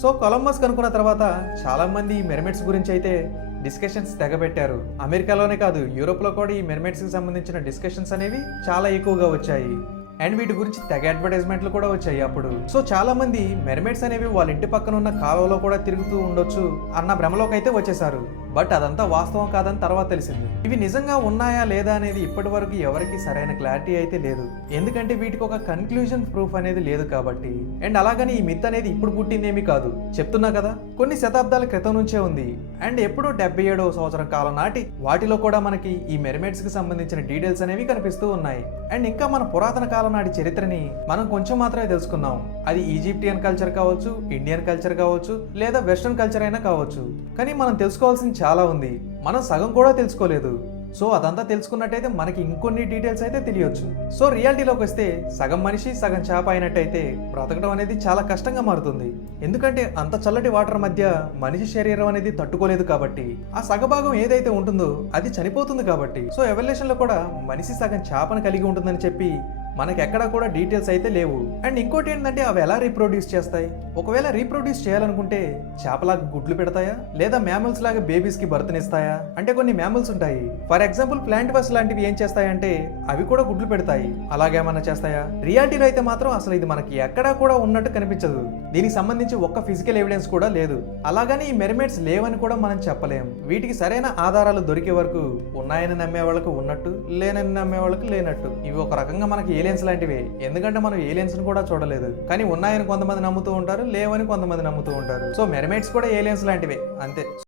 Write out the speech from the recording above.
So Columbus కనుక్కున్న తర్వాత చాలా మంది ఈ మెర్మెడ్స్ గురించి అయితే డిస్కషన్స్ తెగబెట్టారు. అమెరికాలోనే కాదు, యూరోప్ లో కూడా ఈ మెర్మెడ్స్ కి సంబంధించిన డిస్కషన్స్ అనేవి చాలా ఎక్కువగా వచ్చాయి. అండ్ వీటి గురించి తెగ అడ్వర్టైజ్మెంట్లు కూడా వచ్చాయి అప్పుడు. సో చాలా మంది మెర్మెడ్స్ అనేవి వాళ్ళ ఇంటి పక్కన ఉన్న కాలువలో కూడా తిరుగుతూ ఉండొచ్చు అన్న భ్రమలోకి అయితే వచ్చేసారు. బట్ అదంతా వాస్తవం కాదని తర్వాత తెలిసింది. ఇవి నిజంగా ఉన్నాయా లేదా అనేది ఇప్పటి వరకు ఎవరికి సరైన క్లారిటీ అయితే లేదు, ఎందుకంటే వీటికి ఒక కన్క్లూజన్ ప్రూఫ్ అనేది లేదు కాబట్టి. అండ్ అలాగని ఈ మిత్ అనేది ఇప్పుడు పుట్టిందేమీ కాదు, చెప్తున్నా కదా, కొన్ని శతాబ్దాల క్రితం నుంచే ఉంది. అండ్ ఎప్పుడో 77వ సంవత్సరం కాలం నాటి వాటిలో కూడా మనకి ఈ మెర్మెడ్స్ కి సంబంధించిన డీటెయిల్స్ అనేవి కనిపిస్తూ ఉన్నాయి. అండ్ ఇంకా మన పురాతన కాలం నాటి చరిత్రని మనం కొంచెం మాత్రమే తెలుసుకున్నాం. అది ఈజిప్టియన్ కల్చర్ కావచ్చు, ఇండియన్ కల్చర్ కావచ్చు, లేదా వెస్ట్రన్ కల్చర్ అయినా కావచ్చు. కానీ మనం తెలుసుకోవాల్సింది చాలా ఉంది, మనం సగం కూడా తెలుసుకోలేదు. సో అదంతా తెలుసుకున్నట్టయితే మనకి ఇంకొన్ని డీటెయిల్స్ అయితే తెలియచ్చు. సో రియాలిటీలోకి వస్తే సగం మనిషి సగం చేప అయినట్టయితే బ్రతకడం అనేది చాలా కష్టంగా మారుతుంది. ఎందుకంటే అంత చల్లటి వాటర్ మధ్య మనిషి శరీరం అనేది తట్టుకోలేదు కాబట్టి, ఆ సగభాగం ఏదైతే ఉంటుందో అది చనిపోతుంది కాబట్టి. సో ఎవల్యూషన్ లో కూడా మనిషి సగం చేపను కలిగి ఉంటుందని చెప్పి మనకి ఎక్కడా కూడా డీటెయిల్స్ అయితే లేవు. అండ్ ఇంకోటి ఏంటంటే అవి ఎలా రీప్రొడ్యూస్ చేస్తాయి? ఒకవేళ రీప్రొడ్యూస్ చేయాలనుకుంటే చేపలాగా గుడ్లు పెడతాయా, లేదా మ్యామల్స్ లాగా బేబీస్ కి బర్త్నిస్తాయా? అంటే కొన్ని మ్యామల్స్ ఉంటాయి, ఫర్ ఎగ్జాంపుల్ ప్లాంట్ వస్ లాంటివి ఏం చేస్తాయంటే అవి కూడా గుడ్లు పెడతాయి. అలాగేమన్నా చేస్తాయా? రియాలిటీలో అయితే మాత్రం అసలు ఇది మనకి ఎక్కడా కూడా ఉన్నట్టు కనిపించదు. దీనికి సంబంధించి ఒక్క ఫిజికల్ ఎవిడెన్స్ కూడా లేదు. అలాగని ఈ మెర్మెడ్స్ లేవని కూడా మనం చెప్పలేం. వీటికి సరైన ఆధారాలు దొరికే వరకు ఉన్నాయని నమ్మే వాళ్ళకు ఉన్నట్టు, లేనని నమ్మే వాళ్ళకు లేనట్టు. ఇవి ఒక రకంగా మనకి ఏలియన్స్ లాంటివే, ఎందుకంటే మనం ఏలియన్స్ ని కూడా చూడలేదు. కానీ ఉన్నాయని కొంతమంది నమ్ముతూ ఉంటారు, లేవని కొంతమంది నమ్ముతూ ఉంటారు. సో మెర్మెడ్స్ కూడా ఏలియన్స్ లాంటివే అంతే.